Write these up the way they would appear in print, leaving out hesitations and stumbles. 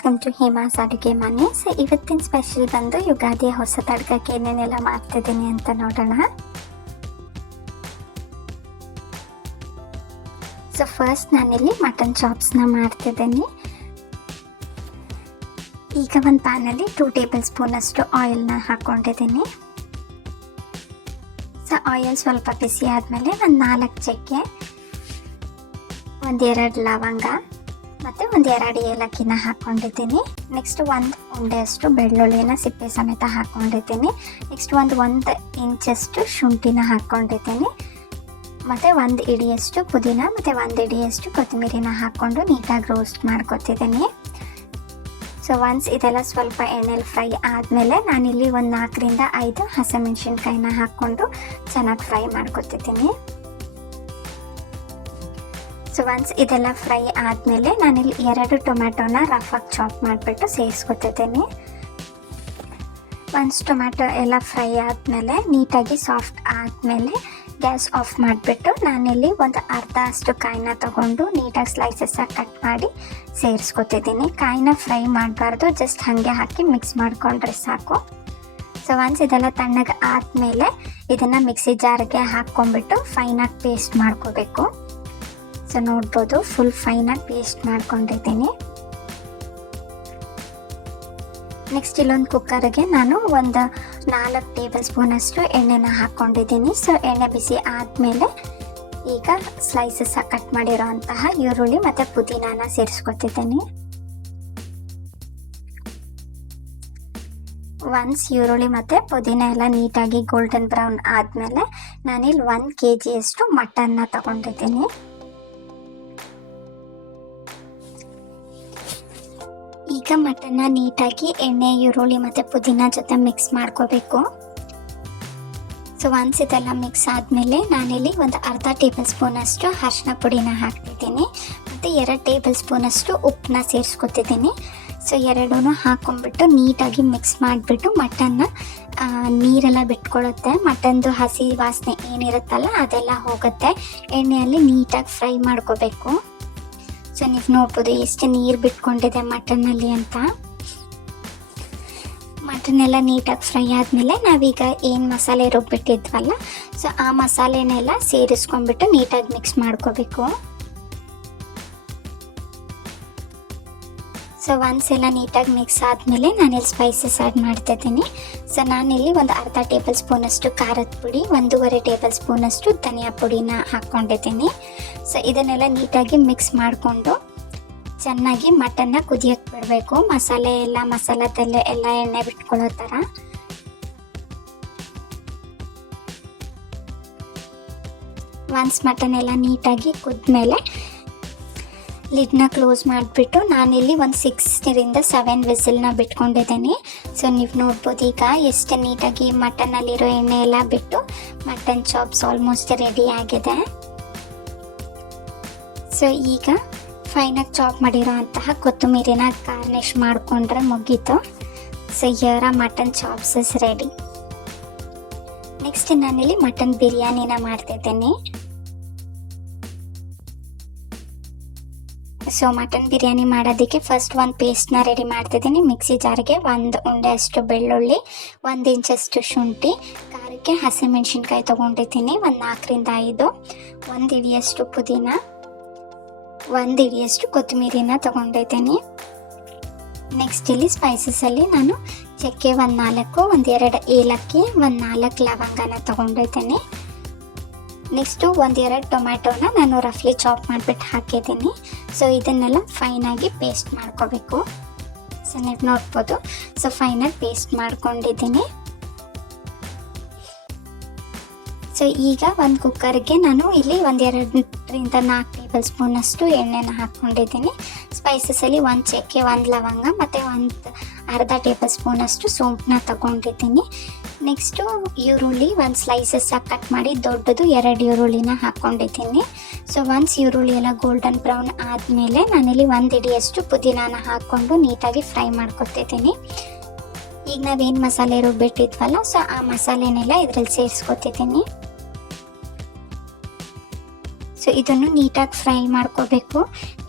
Welcome to Hema's ಅಡುಗೆ ಮನೆ. So ಇವತ್ತಿನ ಸ್ಪೆಷಲ್ ಬಂದು ಯುಗಾದಿ ಹೊಸ ತಡ್ಕಕ್ಕೆ ಏನೇನೆಲ್ಲ ಮಾಡ್ತಿದ್ದೀನಿ ಅಂತ ನೋಡೋಣ. ಸೊ ಫಸ್ಟ್ ನಾನಿಲ್ಲಿ ಮಟನ್ ಚಾಪ್ಸ್ನ ಮಾಡ್ತಿದ್ದೀನಿ. ಈಗ ಒಂದು ಪ್ಯಾನಲ್ಲಿ 2 ಟೇಬಲ್ ಸ್ಪೂನ್ ಅಷ್ಟು ಆಯಿಲ್ನ ಹಾಕ್ಕೊಂಡಿದ್ದೀನಿ. ಸೊ ಆಯಿಲ್ ಸ್ವಲ್ಪ ಬಿಸಿ ಆದಮೇಲೆ ಒಂದು 4 ಚಕ್ಕೆ, 1-2 ಲವಂಗ ಮತ್ತು 1-2 ಏಲಕ್ಕಿನ ಹಾಕ್ಕೊಂಡಿದ್ದೀನಿ. ನೆಕ್ಸ್ಟ್ 1 ಉಂಡೆಯಷ್ಟು ಬೆಳ್ಳುಳ್ಳಿನ ಸಿಪ್ಪೆ ಸಮೇತ ಹಾಕ್ಕೊಂಡಿದ್ದೀನಿ. ನೆಕ್ಸ್ಟ್ 1 ಇಂಚಷ್ಟು ಶುಂಠಿನ ಹಾಕ್ಕೊಂಡಿದ್ದೀನಿ. ಮತ್ತು 1 ಇಡಿಯಷ್ಟು ಪುದೀನ ಮತ್ತು 1 ಇಡಿಯಷ್ಟು ಕೊತ್ತಂಬರಿನ ಹಾಕ್ಕೊಂಡು ನೀಟಾಗಿ ರೋಸ್ಟ್ ಮಾಡ್ಕೊತಿದ್ದೀನಿ. ಸೊ ಒನ್ಸ್ ಇದೆಲ್ಲ ಸ್ವಲ್ಪ ಎಣ್ಣೆಲಿ ಫ್ರೈ ಆದಮೇಲೆ ನಾನಿಲ್ಲಿ ಒಂದು 4ರಿಂದ 5 ಹಸಿಮೆಣ್ಸಿನ್ಕಾಯಿನ ಹಾಕ್ಕೊಂಡು ಚೆನ್ನಾಗಿ ಫ್ರೈ ಮಾಡ್ಕೊತಿದ್ದೀನಿ. ಸೊ ಒನ್ಸ್ ಇದೆಲ್ಲ ಫ್ರೈ ಆದಮೇಲೆ ನಾನಿಲ್ಲಿ 2 ಟೊಮ್ಯಾಟೋನ ರಫಾಗಿ ಚಾಪ್ ಮಾಡಿಬಿಟ್ಟು ಸೇರಿಸ್ಕೊತಿದ್ದೀನಿ. ಒನ್ಸ್ ಟೊಮ್ಯಾಟೊ ಎಲ್ಲ ಫ್ರೈ ಆದಮೇಲೆ ನೀಟಾಗಿ ಸಾಫ್ಟ್ ಆದಮೇಲೆ ಗ್ಯಾಸ್ ಆಫ್ ಮಾಡಿಬಿಟ್ಟು ನಾನಿಲ್ಲಿ ಒಂದು ಅರ್ಧ ಅಷ್ಟು ಕಾಯಿನ ತೊಗೊಂಡು ನೀಟಾಗಿ ಸ್ಲೈಸಸ್ಸಾಗಿ ಕಟ್ ಮಾಡಿ ಸೇರಿಸ್ಕೊತಿದ್ದೀನಿ. ಕಾಯಿನ ಫ್ರೈ ಮಾಡಬಾರ್ದು, ಜಸ್ಟ್ ಹಾಗೆ ಹಾಕಿ ಮಿಕ್ಸ್ ಮಾಡಿಕೊಂಡ್ರೆ ಸಾಕು. ಸೊ ಒನ್ಸ್ ಇದೆಲ್ಲ ತಣ್ಣಗೆ ಆದಮೇಲೆ ಇದನ್ನು ಮಿಕ್ಸಿ ಜಾರ್ಗೆ ಹಾಕ್ಕೊಂಡ್ಬಿಟ್ಟು ಫೈನಾಗಿ ಪೇಸ್ಟ್ ಮಾಡ್ಕೋಬೇಕು. ಸೊ ನೋಡ್ಬೋದು ಫುಲ್ ಫೈನಾಗಿ ಪೇಸ್ಟ್ ಮಾಡ್ಕೊಂಡಿದ್ದೀನಿ. ನೆಕ್ಸ್ಟ್ ಇಲ್ಲೊಂದು ಕುಕ್ಕರ್ಗೆ ನಾನು ಒಂದು 4 ಟೇಬಲ್ ಸ್ಪೂನ್ ಅಷ್ಟು ಎಣ್ಣೆನ ಹಾಕ್ಕೊಂಡಿದ್ದೀನಿ. ಸೊ ಎಣ್ಣೆ ಬಿಸಿ ಆದಮೇಲೆ ಈಗ ಸ್ಲೈಸಸ್ ಕಟ್ ಮಾಡಿರೋ ಅಂತಹ ಈರುಳ್ಳಿ ಮತ್ತು ಪುದೀನಾನ ಸೇರಿಸ್ಕೊತಿದ್ದೀನಿ. ಒನ್ಸ್ ಈರುಳ್ಳಿ ಮತ್ತು ಪುದೀನ ಎಲ್ಲ ನೀಟಾಗಿ ಗೋಲ್ಡನ್ ಬ್ರೌನ್ ಆದಮೇಲೆ ನಾನಿಲ್ಲಿ 1 kg ಮಟನ್ನ ತಗೊಂಡಿದ್ದೀನಿ. ಈಗ ಮಟನ್ನ ನೀಟಾಗಿ ಎಣ್ಣೆ, ಈರುಳ್ಳಿ ಮತ್ತು ಪುದೀನ ಜೊತೆ ಮಿಕ್ಸ್ ಮಾಡ್ಕೋಬೇಕು. ಸೊ ಒನ್ಸ್ ಇದೆಲ್ಲ ಮಿಕ್ಸ್ ಆದಮೇಲೆ ನಾನಿಲ್ಲಿ ಒಂದು ಅರ್ಧ ಟೇಬಲ್ ಸ್ಪೂನ್ ಅಷ್ಟು ಅರಿಶಿನ ಪುಡಿನ ಹಾಕ್ತಿದ್ದೀನಿ ಮತ್ತು 2 ಟೇಬಲ್ ಸ್ಪೂನ್ ಅಷ್ಟು ಉಪ್ಪನ್ನ ಸೇರಿಸ್ಕೊತಿದ್ದೀನಿ. ಸೊ ಎರಡೂ ಹಾಕ್ಕೊಂಡ್ಬಿಟ್ಟು ನೀಟಾಗಿ ಮಿಕ್ಸ್ ಮಾಡಿಬಿಟ್ಟು ಮಟನ್ನ ನೀರೆಲ್ಲ ಬಿಟ್ಕೊಳ್ಳುತ್ತೆ. ಮಟನ್ದು ಹಸಿ ವಾಸನೆ ಏನಿರುತ್ತಲ್ಲ ಅದೆಲ್ಲ ಹೋಗುತ್ತೆ. ಎಣ್ಣೆಯಲ್ಲಿ ನೀಟಾಗಿ ಫ್ರೈ ಮಾಡ್ಕೋಬೇಕು. ಸೊ ನೀವು ನೋಡ್ಬೋದು ಎಷ್ಟು ನೀರು ಬಿಟ್ಕೊಂಡಿದೆ ಮಟನ್ನಲ್ಲಿ ಅಂತ. ಮಟನ್ ಎಲ್ಲ ನೀಟಾಗಿ ಫ್ರೈ ಆದಮೇಲೆ ನಾವೀಗ ಏನು ಮಸಾಲೆ ರುಬ್ಬಿಟ್ಟಿದ್ವಲ್ಲ, ಸೊ ಆ ಮಸಾಲೆನೆಲ್ಲ ಸೇರಿಸ್ಕೊಂಡ್ಬಿಟ್ಟು ನೀಟಾಗಿ ಮಿಕ್ಸ್ ಮಾಡ್ಕೋಬೇಕು. ಸೊ ಒನ್ಸ್ ಎಲ್ಲ ನೀಟಾಗಿ ಮಿಕ್ಸ್ ಆದಮೇಲೆ ನಾನಿಲ್ಲಿ ಸ್ಪೈಸಸ್ ಆ್ಯಡ್ ಮಾಡ್ತಿದ್ದೀನಿ. ಸೊ ನಾನಿಲ್ಲಿ ಒಂದು ಅರ್ಧ ಟೇಬಲ್ ಸ್ಪೂನ್ ಅಷ್ಟು ಖಾರದ ಪುಡಿ, 1.5 ಟೇಬಲ್ ಸ್ಪೂನ್ ಅಷ್ಟು ಧನಿಯಾ ಪುಡಿನ ಹಾಕ್ಕೊಂಡಿದ್ದೀನಿ. ಸೊ ಇದನ್ನೆಲ್ಲ ನೀಟಾಗಿ ಮಿಕ್ಸ್ ಮಾಡಿಕೊಂಡು ಚೆನ್ನಾಗಿ ಮಟನ್ನ ಕುದಿಯಕ್ಕೆ ಬಿಡಬೇಕು. ಮಸಾಲದಲ್ಲೇ ಎಲ್ಲ ಎಣ್ಣೆ ಬಿಟ್ಕೊಳ್ಳೋ ಥರ. ಒನ್ಸ್ ಮಟನ್ ಎಲ್ಲ ನೀಟಾಗಿ ಕುದ್ಮೇಲೆ ಲಿಡ್ನ ಕ್ಲೋಸ್ ಮಾಡಿಬಿಟ್ಟು ನಾನಿಲ್ಲಿ ಒಂದು 6ರಿಂದ 7 ವಿಸಿಲ್ನ ಬಿಟ್ಕೊಂಡಿದ್ದೀನಿ. ಸೊ ನೀವು ನೋಡ್ಬೋದು ಈಗ ಎಷ್ಟು ನೀಟಾಗಿ ಮಟನ್ನಲ್ಲಿರೋ ಎಣ್ಣೆ ಎಲ್ಲ ಬಿಟ್ಟು ಮಟನ್ ಚಾಪ್ಸ್ ಆಲ್ಮೋಸ್ಟ್ ರೆಡಿ ಆಗಿದೆ. ಸೊ ಈಗ ಫೈನಾಗಿ ಚಾಪ್ ಮಾಡಿರೋ ಅಂತಹ ಕೊತ್ತಂಬರಿನ ಗಾರ್ನಿಷ್ ಮಾಡಿಕೊಂಡ್ರೆ ಮುಗೀತು. So your mutton chops is ready. Next ನಾನಿಲ್ಲಿ ಮಟನ್ ಬಿರಿಯಾನಿನ ಮಾಡ್ತಿದ್ದೀನಿ. ಸೊ ಮಟನ್ ಬಿರಿಯಾನಿ ಮಾಡೋದಕ್ಕೆ ಫಸ್ಟ್ ಒಂದು ಪೇಸ್ಟ್ನ ರೆಡಿ ಮಾಡ್ತಿದ್ದೀನಿ. ಮಿಕ್ಸಿ ಜಾರ್ಗೆ 1 ಉಂಡೆ ಅಷ್ಟು ಬೆಳ್ಳುಳ್ಳಿ, 1 ಇಂಚಷ್ಟು ಶುಂಠಿ, ಖಾರಕ್ಕೆ ಹಸಿಮೆಣ್ಸಿನ್ಕಾಯಿ ತೊಗೊಂಡಿದ್ದೀನಿ, ಒಂದು 4ರಿಂದ 5, 1 ಇಡಿಯಷ್ಟು ಪುದೀನ, 1 ಇಡಿಯಷ್ಟು ಕೊತ್ತಂಬರಿನ ತೊಗೊಂಡಿದ್ದೀನಿ. ನೆಕ್ಸ್ಟ್ ಇಲ್ಲಿ ಸ್ಪೈಸಸಲ್ಲಿ ನಾನು ಚಕ್ಕೆ 4, 1-2 ಏಲಕ್ಕಿ, 4 ಲವಂಗನ ತೊಗೊಂಡಿದ್ದೀನಿ. ನೆಕ್ಸ್ಟು 1-2 ಟೊಮ್ಯಾಟೋನ ನಾನು ರಫ್ಲಿ ಚಾಪ್ ಮಾಡಿಬಿಟ್ಟು ಹಾಕಿದ್ದೀನಿ. ಸೊ ಇದನ್ನೆಲ್ಲ ಫೈನಾಗಿ ಪೇಸ್ಟ್ ಮಾಡ್ಕೋಬೇಕು. ಸೊ ನೀವು ನೋಡ್ಬೋದು ಸೊ ಫೈನಾಗಿ ಪೇಸ್ಟ್ ಮಾಡ್ಕೊಂಡಿದ್ದೀನಿ. ಸೊ ಈಗ ಒಂದು ಕುಕ್ಕರ್ಗೆ ನಾನು ಇಲ್ಲಿ 1-2ರಿಂದ 4 ಟೇಬಲ್ ಸ್ಪೂನ್ ಅಷ್ಟು ಎಣ್ಣೆನ ಹಾಕ್ಕೊಂಡಿದ್ದೀನಿ. ಸ್ಪೈಸಸಲ್ಲಿ 1 ಚಕ್ಕೆ, 1 ಲವಂಗ ಮತ್ತು 1 ಅರ್ಧ ಟೇಬಲ್ ಸ್ಪೂನ್ ಅಷ್ಟು ಸೋಂಪನ್ನ ತಗೊಂಡಿದ್ದೀನಿ. ನೆಕ್ಸ್ಟು ಈರುಳ್ಳಿ 1 ಸ್ಲೈಸಸ್ಸಾಗಿ ಕಟ್ ಮಾಡಿ ದೊಡ್ಡದು 2 ಈರುಳ್ಳಿನ ಹಾಕ್ಕೊಂಡಿದ್ದೀನಿ. ಸೊ ಒನ್ಸ್ ಈರುಳ್ಳಿ ಎಲ್ಲ ಗೋಲ್ಡನ್ ಬ್ರೌನ್ ಆದಮೇಲೆ ನಾನಿಲ್ಲಿ 1 ಇಡಿಯಷ್ಟು ಪುದೀನಾನ ಹಾಕ್ಕೊಂಡು ನೀಟಾಗಿ ಫ್ರೈ ಮಾಡ್ಕೊತಿದ್ದೀನಿ. ಈಗ ನಾವೇನು ಮಸಾಲೆ ರುಬ್ಬಿಟ್ಟಿದ್ವಲ್ಲ, ಸೊ ಆ ಮಸಾಲೆನೆಲ್ಲ ಇದರಲ್ಲಿ ಸೇರಿಸ್ಕೊತಿದ್ದೀನಿ. ಸೊ ಇದನ್ನು ನೀಟಾಗಿ ಫ್ರೈ ಮಾಡ್ಕೋಬೇಕು.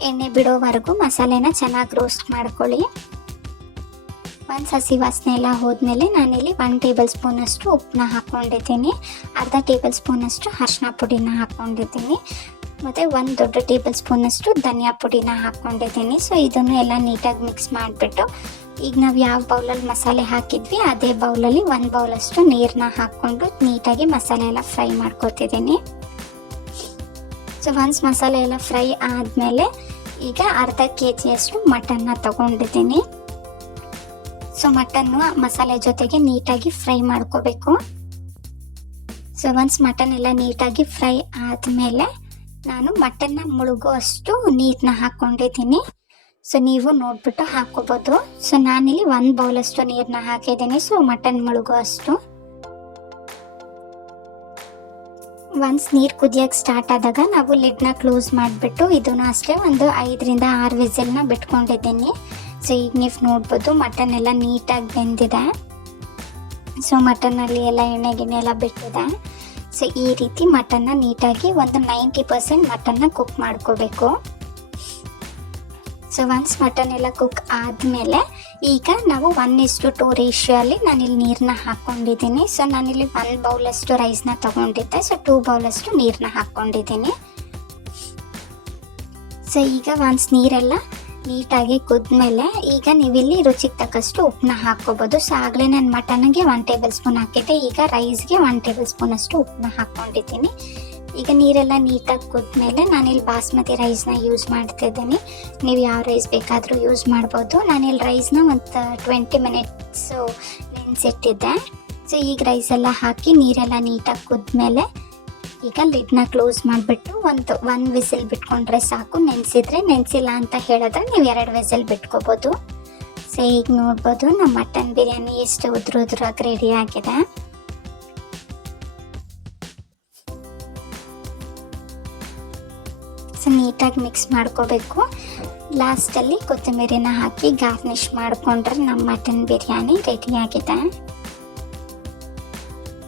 ಎಣ್ಣೆ ಬಿಡೋವರೆಗೂ ಮಸಾಲೆನ ಚೆನ್ನಾಗಿ ರೋಸ್ಟ್ ಮಾಡ್ಕೊಳ್ಳಿ. ಒಂದು ಹಸಿ ವಾಸನೆ ಎಲ್ಲ ಹೋದ್ಮೇಲೆ ನಾನಿಲ್ಲಿ 1 ಟೇಬಲ್ ಸ್ಪೂನಷ್ಟು ಉಪ್ಪನ್ನ ಹಾಕ್ಕೊಂಡಿದ್ದೀನಿ, ಅರ್ಧ ಟೇಬಲ್ ಸ್ಪೂನಷ್ಟು ಅರಿಶಿನ ಪುಡಿನ ಹಾಕ್ಕೊಂಡಿದ್ದೀನಿ, ಮತ್ತು 1 ದೊಡ್ಡ ಟೇಬಲ್ ಸ್ಪೂನಷ್ಟು ಧನಿಯಾ ಪುಡಿನ ಹಾಕ್ಕೊಂಡಿದ್ದೀನಿ. ಸೊ ಇದನ್ನು ಎಲ್ಲ ನೀಟಾಗಿ ಮಿಕ್ಸ್ ಮಾಡಿಬಿಟ್ಟು ಈಗ ನಾವು ಯಾವ ಬೌಲಲ್ಲಿ ಮಸಾಲೆ ಹಾಕಿದ್ವಿ ಅದೇ ಬೌಲಲ್ಲಿ 1 ಬೌಲಷ್ಟು ನೀರನ್ನ ಹಾಕ್ಕೊಂಡು ನೀಟಾಗಿ ಮಸಾಲೆ ಎಲ್ಲ ಫ್ರೈ ಮಾಡ್ಕೊತಿದ್ದೀನಿ. ಸೊ ಒನ್ಸ್ ಮಸಾಲೆ ಎಲ್ಲ ಫ್ರೈ ಆದಮೇಲೆ ಈಗ ಅರ್ಧ ಕೆಜಿಯಷ್ಟು ಮಟನ್ನ ತಗೊಂಡಿದ್ದೀನಿ. ಸೊ ಮಟನ್ನು ಮಸಾಲೆ ಜೊತೆಗೆ ನೀಟಾಗಿ ಫ್ರೈ ಮಾಡ್ಕೋಬೇಕು. ಸೊ ಒನ್ಸ್ ಮಟನ್ ಎಲ್ಲ ನೀಟಾಗಿ ಫ್ರೈ ಆದಮೇಲೆ ನಾನು ಮಟನ್ನ ಮುಳುಗೋ ಅಷ್ಟು ನೀರನ್ನ ಹಾಕ್ಕೊಂಡಿದ್ದೀನಿ. ಸೊ ನೀವು ನೋಡ್ಬಿಟ್ಟು ಹಾಕ್ಕೋಬೋದು. ಸೊ ನಾನಿಲ್ಲಿ 1 ಬೌಲಷ್ಟು ನೀರನ್ನ ಹಾಕಿದ್ದೀನಿ. ಸೊ ಮಟನ್ ಮುಳುಗೋ ಅಷ್ಟು. ಒನ್ಸ್ ನೀರು ಕುದಿಯೋಕ್ಕೆ ಸ್ಟಾರ್ಟ್ ಆದಾಗ ನಾವು ಲಿಡ್ನ ಕ್ಲೋಸ್ ಮಾಡಿಬಿಟ್ಟು ಇದನ್ನು ಅಷ್ಟೇ ಒಂದು 5 ರಿಂದ 6 ವಿಸಿಲ್ನ ಬಿಟ್ಕೊಂಡಿದ್ದೀನಿ. ಸೊ ಈಗ ನೀವು ನೋಡ್ಬೋದು ಮಟನ್ ಎಲ್ಲ ನೀಟಾಗಿ ಬೆಂದಿದೆ. ಸೊ ಮಟನ್ನಲ್ಲಿ ಎಲ್ಲ ಎಣ್ಣೆ ಗಿಣ್ಣೆ ಎಲ್ಲ ಬಿಟ್ಟಿದೆ. ಸೊ ಈ ರೀತಿ ಮಟನ್ನ ನೀಟಾಗಿ ಒಂದು 90% ಮಟನ್ನ ಕುಕ್ ಮಾಡ್ಕೋಬೇಕು. ಸೊ ಒನ್ಸ್ ಮಟನ್ ಎಲ್ಲ ಕುಕ್ ಆದಮೇಲೆ ಈಗ ನಾವು 1:2 ರೇಷಿಯೋ ಅಲ್ಲಿ ನಾನಿಲ್ಲಿ ನೀರನ್ನ ಹಾಕ್ಕೊಂಡಿದ್ದೀನಿ. ಸೊ ನಾನಿಲ್ಲಿ 1 ಬೌಲಷ್ಟು ರೈಸ್ನ ತಗೊಂಡಿದ್ದೆ. ಸೊ 2 ಬೌಲಷ್ಟು ನೀರನ್ನ ಹಾಕ್ಕೊಂಡಿದ್ದೀನಿ. ಸೊ ಈಗ ಒನ್ಸ್ ನೀರೆಲ್ಲ ನೀಟಾಗಿ ಕುದ್ಮೇಲೆ ಈಗ ನೀವಿಲ್ಲಿ ರುಚಿಗೆ ತಕ್ಕಷ್ಟು ಉಪ್ಪನ್ನ ಹಾಕ್ಕೋಬೋದು. ಸೊ ಆಗಲೇ ನಾನು ಮಟನ್ಗೆ 1 ಟೇಬಲ್ ಸ್ಪೂನ್ ಹಾಕಿದ್ದೆ, ಈಗ ರೈಸ್ಗೆ 1 ಟೇಬಲ್ ಸ್ಪೂನ್ ಅಷ್ಟು ಉಪ್ಪನ್ನ ಹಾಕ್ಕೊಂಡಿದ್ದೀನಿ. ಈಗ ನೀರೆಲ್ಲ ನೀಟಾಗಿ ಕುದ್ಮೇಲೆ ನಾನಿಲ್ಲಿ ಬಾಸ್ಮತಿ ರೈಸ್ನ ಯೂಸ್ ಮಾಡ್ತಿದ್ದೀನಿ. ನೀವು ಯಾವ ರೈಸ್ ಬೇಕಾದರೂ ಯೂಸ್ ಮಾಡ್ಬೋದು. ನಾನಿಲ್ಲಿ ರೈಸ್ನ ಒಂದು 20 ಮಿನಿಟ್ಸು ನೆನೆಸಿಟ್ಟಿದ್ದೆ. ಸೊ ಈಗ ರೈಸೆಲ್ಲ ಹಾಕಿ ನೀರೆಲ್ಲ ನೀಟಾಗಿ ಕುದ್ಮೇಲೆ ಈಗ ಲಿಡ್ನ ಕ್ಲೋಸ್ ಮಾಡಿಬಿಟ್ಟು ಒಂದು ವಿಸಿಲ್ ಬಿಟ್ಕೊಂಡ್ರೆ ಸಾಕು. ನೆನೆಸಿಲ್ಲ ಅಂತ ಹೇಳಿದ್ರೆ ನೀವು 2 ವಿಸಿಲ್ ಬಿಟ್ಕೋಬೋದು. ಸೊ ಈಗ ನೋಡ್ಬೋದು ನಮ್ಮ ಮಟನ್ ಬಿರಿಯಾನಿ ಎಷ್ಟು ಉದ್ರಾಗಿ ರೆಡಿ ಆಗಿದೆ. ಸೊ ನೀಟಾಗಿ ಮಿಕ್ಸ್ ಮಾಡ್ಕೋಬೇಕು. ಲಾಸ್ಟಲ್ಲಿ ಕೊತ್ತಂಬರಿನ ಹಾಕಿ ಗಾರ್ನಿಷ್ ಮಾಡಿಕೊಂಡ್ರೆ ನಮ್ಮ ಮಟನ್ ಬಿರಿಯಾನಿ ರೆಡಿಯಾಗಿದೆ.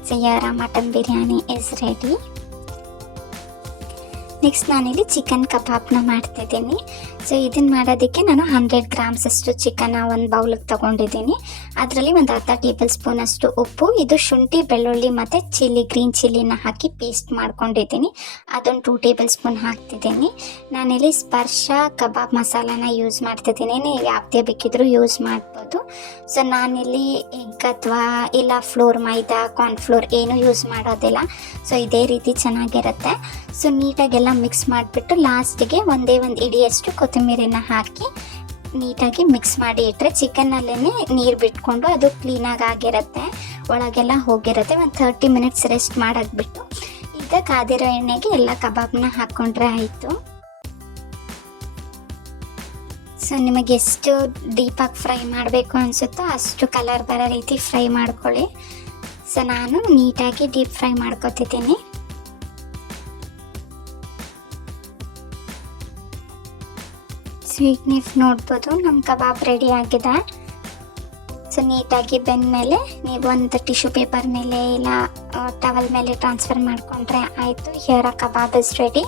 ಸೊ ಯಾರ mutton biryani is ready. Next ನಾನಿಲ್ಲಿ ಚಿಕನ್ ಕಬಾಬ್ನ ಮಾಡ್ತಿದ್ದೀನಿ. ಸೊ ಇದನ್ನು ಮಾಡೋದಕ್ಕೆ ನಾನು 100 ಗ್ರಾಮ್ಸ್ ಅಷ್ಟು ಚಿಕನ್ನ ಒಂದು ಬೌಲಿಗೆ ತೊಗೊಂಡಿದ್ದೀನಿ. ಅದರಲ್ಲಿ ಒಂದು ಅರ್ಧ ಟೇಬಲ್ ಸ್ಪೂನ್ ಅಷ್ಟು ಉಪ್ಪು, ಇದು ಶುಂಠಿ ಬೆಳ್ಳುಳ್ಳಿ ಮತ್ತು ಗ್ರೀನ್ ಚಿಲ್ಲಿನ ಹಾಕಿ ಪೇಸ್ಟ್ ಮಾಡ್ಕೊಂಡಿದ್ದೀನಿ. ಅದೊಂದು 2 ಟೇಬಲ್ ಸ್ಪೂನ್ ಹಾಕ್ತಿದ್ದೀನಿ. ನಾನಿಲ್ಲಿ ಸ್ಪರ್ಶ ಕಬಾಬ್ ಮಸಾಲಾನ ಯೂಸ್ ಮಾಡ್ತಿದ್ದೀನಿ. ನೀವು ಯಾವುದೇ ಬೇಕಿದ್ರೂ ಯೂಸ್ ಮಾಡ್ಬೋದು. ಸೊ ನಾನಿಲ್ಲಿ ಎಗ್ ಅಥವಾ ಇಲ್ಲ ಮೈದಾ ಕಾರ್ನ್ಫ್ಲೋರ್ ಏನೂ ಯೂಸ್ ಮಾಡೋದಿಲ್ಲ. ಸೊ ಇದೇ ರೀತಿ ಚೆನ್ನಾಗಿರುತ್ತೆ. ಸೊ ನೀಟಾಗೆಲ್ಲ ಮಿಕ್ಸ್ ಮಾಡಿಬಿಟ್ಟು ಲಾಸ್ಟಿಗೆ ಒಂದೇ ಒಂದು ಇಡಿಯಷ್ಟು ಕೊತ್ತಂಬರಿನ ಹಾಕಿ ನೀಟಾಗಿ ಮಿಕ್ಸ್ ಮಾಡಿ ಇಟ್ಟರೆ ಚಿಕನ್ನಲ್ಲೇ ನೀರು ಬಿಟ್ಕೊಂಡು ಅದು ಕ್ಲೀನಾಗಿ ಆಗಿರುತ್ತೆ, ಒಳಗೆಲ್ಲ ಹೋಗಿರುತ್ತೆ. ಒಂದು 30 ಮಿನಿಟ್ಸ್ ರೆಸ್ಟ್ ಮಾಡಾಕ್ಬಿಟ್ಟು ಈಗ ಕಾದಿರೋ ಎಣ್ಣೆಗೆ ಎಲ್ಲ ಕಬಾಬ್ನ ಹಾಕ್ಕೊಂಡ್ರೆ ಆಯಿತು. ಸೊ ನಿಮಗೆ ಎಷ್ಟು ಡೀಪಾಗಿ ಫ್ರೈ ಮಾಡಬೇಕು ಅನಿಸುತ್ತೋ ಅಷ್ಟು ಕಲರ್ ಬರೋ ರೀತಿ ಫ್ರೈ ಮಾಡ್ಕೊಳ್ಳಿ. ಸೊ ನಾನು ನೀಟಾಗಿ ಡೀಪ್ ಫ್ರೈ ಮಾಡ್ಕೊತಿದ್ದೀನಿ. ಸೊ ಈಗ ನೀವು ನೋಡ್ಬೋದು ನಮ್ಮ ಕಬಾಬ್ ರೆಡಿ ಆಗಿದೆ. ಸೊ ನೀಟಾಗಿ ಬೆಂದಮೇಲೆ ನೀವು ಒಂದು ಟಿಶ್ಯೂ ಪೇಪರ್ ಮೇಲೆ ಇಲ್ಲ ಟವಲ್ ಮೇಲೆ ಟ್ರಾನ್ಸ್ಫರ್ ಮಾಡಿಕೊಂಡ್ರೆ ಆಯಿತು. Here a kebab is ready.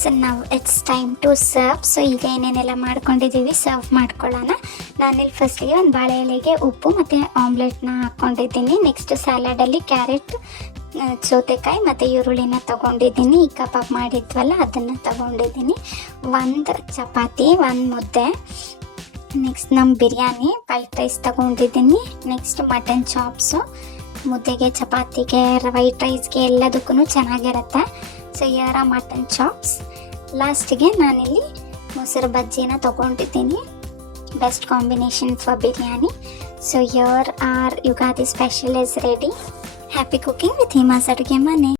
So ನಾವು it's time to serve. So ಈಗ ಏನೇನೆಲ್ಲ ಮಾಡ್ಕೊಂಡಿದ್ದೀವಿ ಸರ್ವ್ ಮಾಡ್ಕೊಳ್ಳೋಣ. ನಾನಿಲ್ಲಿ ಫಸ್ಟಿಗೆ ಒಂದು ಬಾಳೆ ಎಲೆಗೆ ಉಪ್ಪು ಮತ್ತು ಆಮ್ಲೆಟ್ನ ಹಾಕ್ಕೊಂಡಿದ್ದೀನಿ. ನೆಕ್ಸ್ಟ್ ಸ್ಯಾಲಡಲ್ಲಿ ಕ್ಯಾರೆಟ್, ಸೌತೆಕಾಯಿ ಮತ್ತು ಈರುಳ್ಳಿನ ತೊಗೊಂಡಿದ್ದೀನಿ. ಈ ಕಬಾಬ್ ಮಾಡಿದ್ವಲ್ಲ ಅದನ್ನು ತೊಗೊಂಡಿದ್ದೀನಿ. 1 ಚಪಾತಿ, 1 ಮುದ್ದೆ, ನೆಕ್ಸ್ಟ್ ನಮ್ಮ ಬಿರಿಯಾನಿ ವೈಟ್ ರೈಸ್ ತೊಗೊಂಡಿದ್ದೀನಿ. ನೆಕ್ಸ್ಟ್ ಮಟನ್ ಚಾಪ್ಸು ಮುದ್ದೆಗೆ, ಚಪಾತಿಗೆ, ವೈಟ್ ರೈಸ್ಗೆ ಎಲ್ಲದಕ್ಕೂ ಚೆನ್ನಾಗಿರುತ್ತೆ. ಸೊ ಯಾರ ಮಟನ್ ಚಾಪ್ಸ್. ಲಾಸ್ಟಿಗೆ ನಾನಿಲ್ಲಿ ಮೊಸರು ಬಜ್ಜಿನ ತೊಗೊಂಡಿದ್ದೀನಿ. Best combination for biryani. So your Ugadi special is ready. Happy cooking with Hima's Aduge ಮನೆ.